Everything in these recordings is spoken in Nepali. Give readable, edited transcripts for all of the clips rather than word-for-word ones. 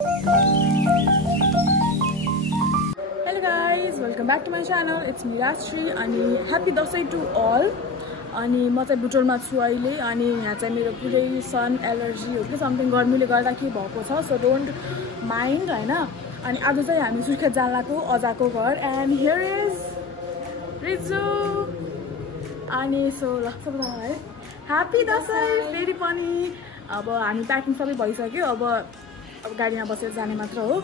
Hello guys, welcome back to my channel. It's me Rashri and happy Dasai to all. अनि म चाहिँ बुटोलमा छु अहिले अनि यहाँ चाहिँ मेरो पुरै सन एलर्जी हो कि समथिङ गर्मीले गर्दा के भएको छ सो डोन्ट माइन्ड हैन अनि आज चाहिँ हामी सुर्खेत जालाको अजाको घर एन्ड हियर इज रिजु अनि सो ल सबैजनालाई है ह्यापी दसैँ फेरि पनि अब हामी प्याकिङ सबै भइसक्यो अब गाडीमा बसेर जाने मात्र हो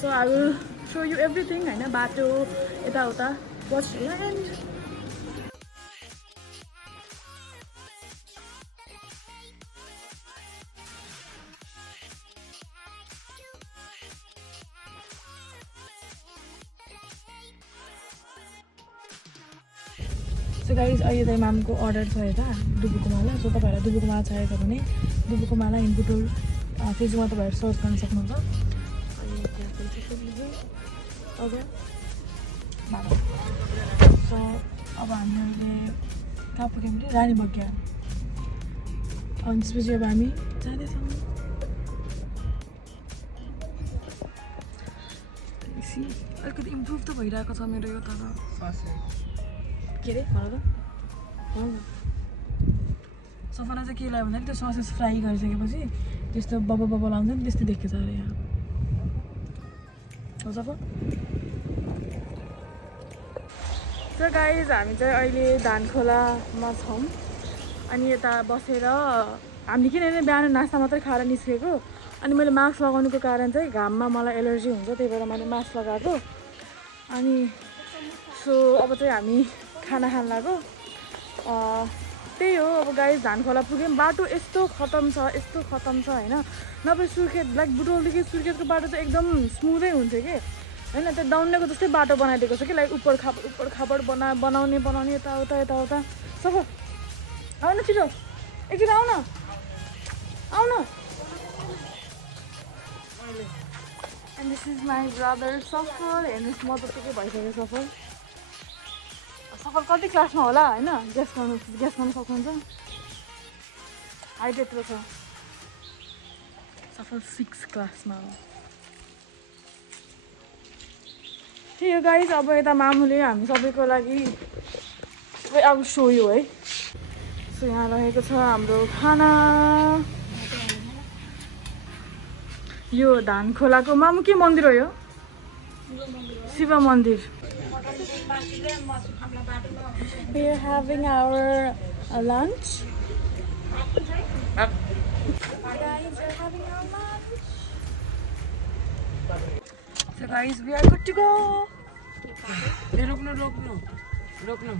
so I will show you everything हैन बाटो यताउता वाच एन्ड सो गाइज अहिले चाहिँ मामको अर्डर छ यता दुबुको माला सो तपाईँहरूलाई दुबुको माला चाहिएको छ भने दुबुको माला इन बुटोल फेसबुकमा तपाईँहरू सर्च गर्न सक्नुहुन्छ सो अब हामी अहिले कहाँ पुग्यौँ भने रानी बग्या अनि त्यसपछि अब हामी जाँदैछौँ अलिकति इम्प्रुभ त भइरहेको छ मेरो यो तर के अरे सफाना चाहिँ के लाग्यो भन्दाखेरि त्यो ससेस फ्राई गरिसकेपछि त्यस्तो बबल बबल आउँछ नि त्यस्तो देखेको छ अरे यहाँ हो सफा सो गाइज हामी चाहिँ अहिले धानखोलामा छौँ अनि यता बसेर हामी किनभने बिहान नास्ता मात्रै खाएर निस्केको अनि मैले मास्क लगाउनुको कारण चाहिँ घाममा मलाई एलर्जी हुन्छ त्यही भएर मैले मास्क लगाएको अनि सो अब चाहिँ हामी खाना खान लाग्यो त्यही हो अब गाइस धानखोला पुग्यौँ बाटो यस्तो खतम छ हैन नभए सुर्खेत लाइक बुटोलदेखि सुर्खेतको बाटो चाहिँ एकदम स्मुथै हुन्थ्यो कि हैन त्यो दाउनेको जस्तै बाटो बनाइदिएको छ कि लाइक उपर खापड बनाउने यताउता सब आउन छिटो एकछिन आउन and this is my brother सफल हेर्नुहोस् म त के भइसक्यो सफल कति क्लासमा होला हैन गेस गर्न सक्नुहुन्छ हाइट यत्रो छ सफल 6 क्लासमा हो ठीक हो गाइस अब यता मामुले हामी सबैको लागि अब सो यु है सो यहाँ रहेको छ हाम्रो खाना यो धानखोलाको मामु के मन्दिर हो यो शिव मन्दिर We are having our lunch. Guys, we're having our lunch. So guys, we are good to go. Rukno.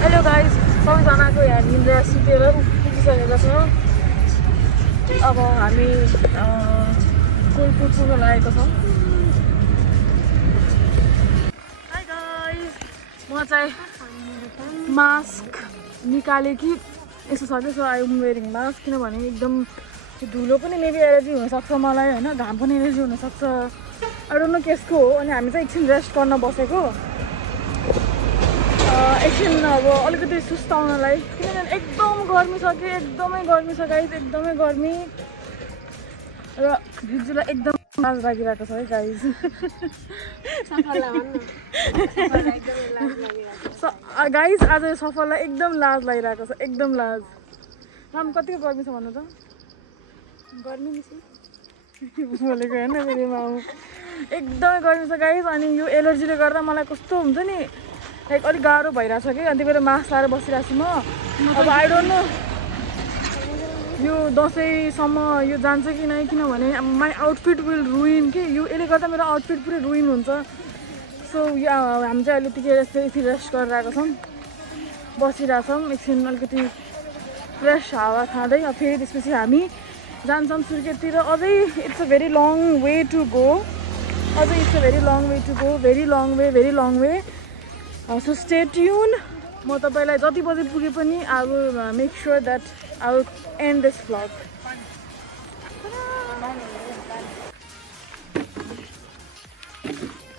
Hello guys सबैजनाको यहाँ निन्द्रा सुतेर पुगिसकेको छ अब हामी कोलपुर पुग्न लागेको छौँ हाई गाइस म चाहिँ मास्क निकालेँ कि यसो छ कि so I am wearing mask किनभने एकदम त्यो धुलो पनि मेबी एलर्जी हुनसक्छ मलाई होइन घाम पनि एलर्जी हुनसक्छ आई डोन्ट नो केसको हो अनि हामी चाहिँ एकछिन रेस्ट गर्न बसेको एकछिन अब अलिकति सुस्ताउनलाई किनभने एकदम गर्मी छ कि एकदमै गर्मी छ गाइज एकदमै गर्मी र भिजुलाई एकदम लाज लागिरहेको छ है गाइज गाइज आज सफललाई एकदम लाज लागिरहेको छ एकदम लाज राम कतिको गर्मी छ भन्नु त गर्मी बोलेको होइन मेरो माउ एकदमै गर्मी छ गाइज अनि यो एलर्जीले गर्दा मलाई कस्तो हुन्छ नि लाइक अलिक गाह्रो भइरहेको छ कि अनि त्यही भएर मास्क लाएर बसिरहेको छु म अब आई डोन्ट नो यो दसैँसम्म यो जान्छ कि नै किनभने माई आउटफिट विल रुइन कि यो यसले गर्दा मेरो आउटफिट पुरै रुइन हुन्छ सो हामी चाहिँ अहिले त्यति रेस्ट गरिरहेको छौँ बसिरहेछौँ एकछिन अलिकति फ्रेस हावा खाँदै फेरि त्यसपछि हामी जान्छौँ सुर्खेततिर अझै it's a very long way to go very long way So stay tuned. म तपाईलाई जति बजे पुगे पनि I will make sure that I will end this vlog.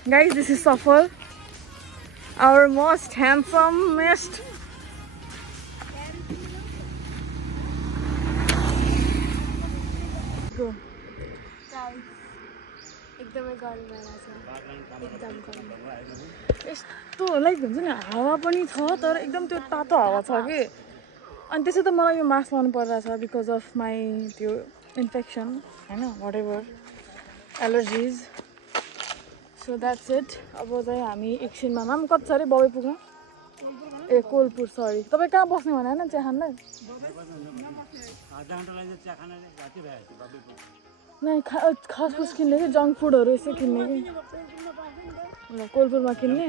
Guys, this is Safal, our most handsomest. Go. Guys, एकदमै गर्मी भइरहेछ एकदम गर्मी यस्तो लाइक हुन्छ नि हावा पनि छ तर एकदम त्यो तातो हावा छ कि अनि त्यसै त मलाई यो मास्क लाउनु परिरहेछ बिकज अफ माई त्यो इन्फेक्सन होइन whatever allergies so that's it अब चाहिँ हामी एकछिनमा माम कति छ अरे बबे पुग्न ए कोलपुर सरी तपाईँ कहाँ बस्ने भने होइन चिया खानलाई नै खास फुस किन्ने कि जङ्क फुडहरू यसो किन्ने कि ल कोलपुरमा किन्ने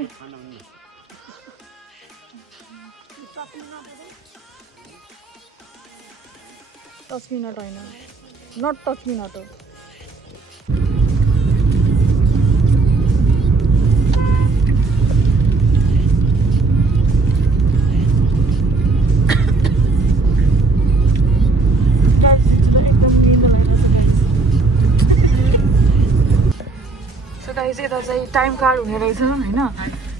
10 मिनट होइन नट 10 मिनट हो यता चाहिँ टाइम कार्ड हुने रहेछ होइन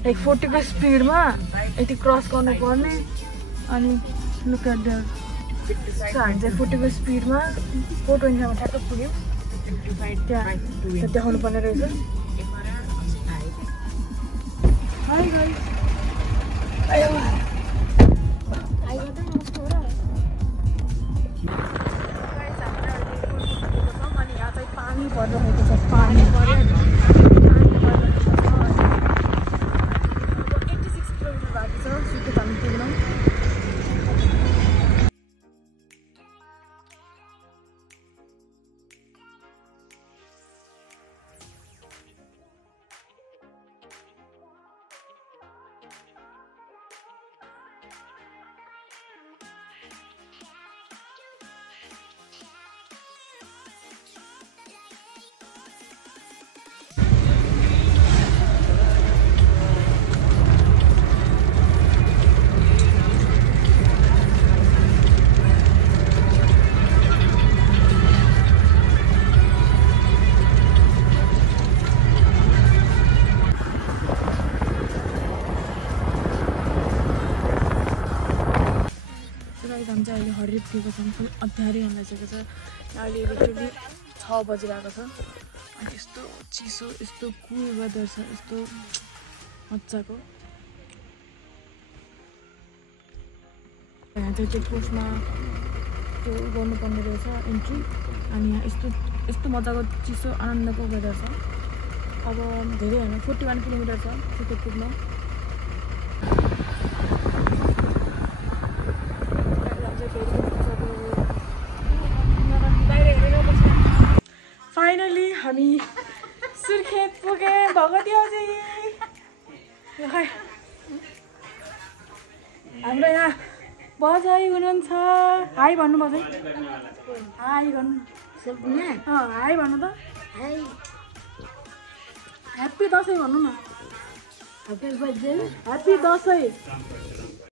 लाइक 40 को स्पिडमा यति क्रस गर्नुपर्ने अनि लुक एट देयर सो हामी चाहिँ 40 को स्पिडमा 420 मा ठ्याक्क पुग्यौँ त्यहाँ देखाउनु पर्ने रहेछ हाई गाइस आयो आइगयो नमस्ते हो र गाइस हाम्रो अनि यहाँ चाहिँ पानी परिरहेको छ पानी पर्यो हामी चाहिँ अहिले हरियो पुगेको छौँ फुल अँध्यारै हुन लागिसकेको छ अहिले लिटरली 6 बजिरहेको छ अनि यस्तो चिसो यस्तो कुल वेदर छ यस्तो मजाको यहाँ चाहिँ चेकपोस्टमा त्यो गर्नुपर्ने रहेछ इन्ट्री अनि यहाँ यस्तो मजाको चिसो आनन्दको वेदर छ अब धेरै होइन 41 किलोमिटर छ सुके पुग्न फाइनली हामी सुर्खेत पुगे भगवती अझै हाम्रो यहाँ बजाइ हुनुहुन्छ हाई भन्नु बजाइ हाई भन्नु हाई भन्नु त ह्याप्पी दसैँ भन्नु न ह्याप्पी दसैँ